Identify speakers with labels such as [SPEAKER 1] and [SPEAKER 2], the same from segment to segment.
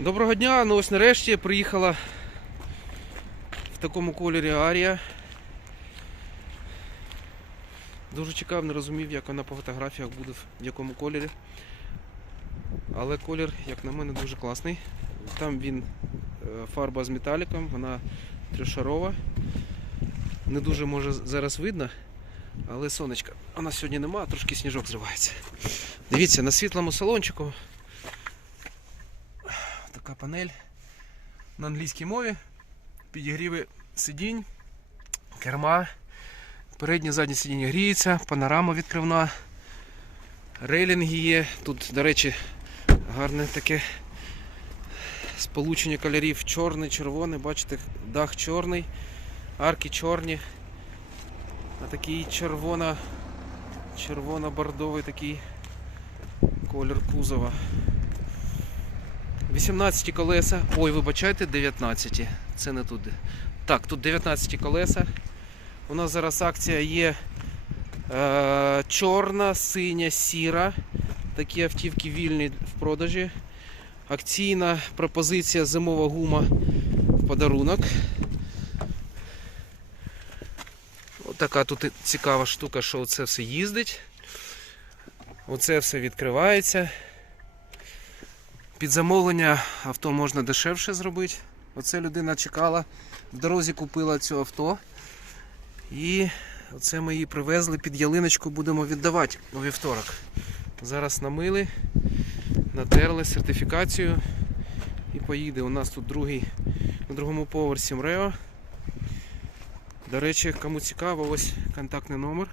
[SPEAKER 1] Доброго дня, ну ось нарешті приїхала в такому кольорі Арія. Дуже чекав, не розумів, як вона по фотографіях буде в якому кольорі. Але колір, як на мене, дуже класний. Там він е, фарба з металіком, вона трьошарова. Не дуже може зараз видно, але сонечка. Нас сьогодні нема, трошки сніжок зривається. Дивіться, на світлому салончику така панель на англійській мові. Підігріви сидінь, керма, переднє заднє сидіння гріється, панорама відкривна, рейлінги є. Тут, до речі, гарне таке сполучення кольорів чорний, червоний, бачите, дах чорний, арки чорні, а такий червоно, червоно-бордовий такий колір кузова. 18 колеса. Ой, вибачайте, 19. Це не тут. Так, тут 19 колеса. У нас зараз акція є е, чорна, синя, сіра. Такі автівки вільні в продажі. Акційна пропозиція зимова гума в подарунок. Отака тут цікава штука, що це все їздить. Оце все відкривається. Під замовлення авто можна дешевше зробити. Оце людина чекала, в дорозі купила цю авто. І оце ми її привезли під ялиночку, будемо віддавати у вівторок. Зараз намили, натерли сертифікацію і поїде. У нас тут другий, на другому поверсі МРЕО. До речі, кому цікаво, ось контактний номер.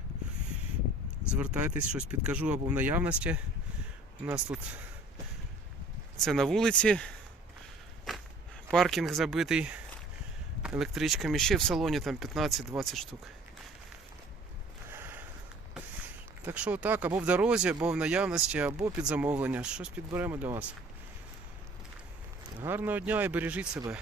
[SPEAKER 1] Звертайтесь, щось підкажу або в наявності. У нас тут це на вулиці. Паркінг забитий електричками. Ще в салоні там 15-20 штук. Так що так, або в дорозі, або в наявності, або під замовлення. Щось підберемо для вас. Гарного дня і бережіть себе.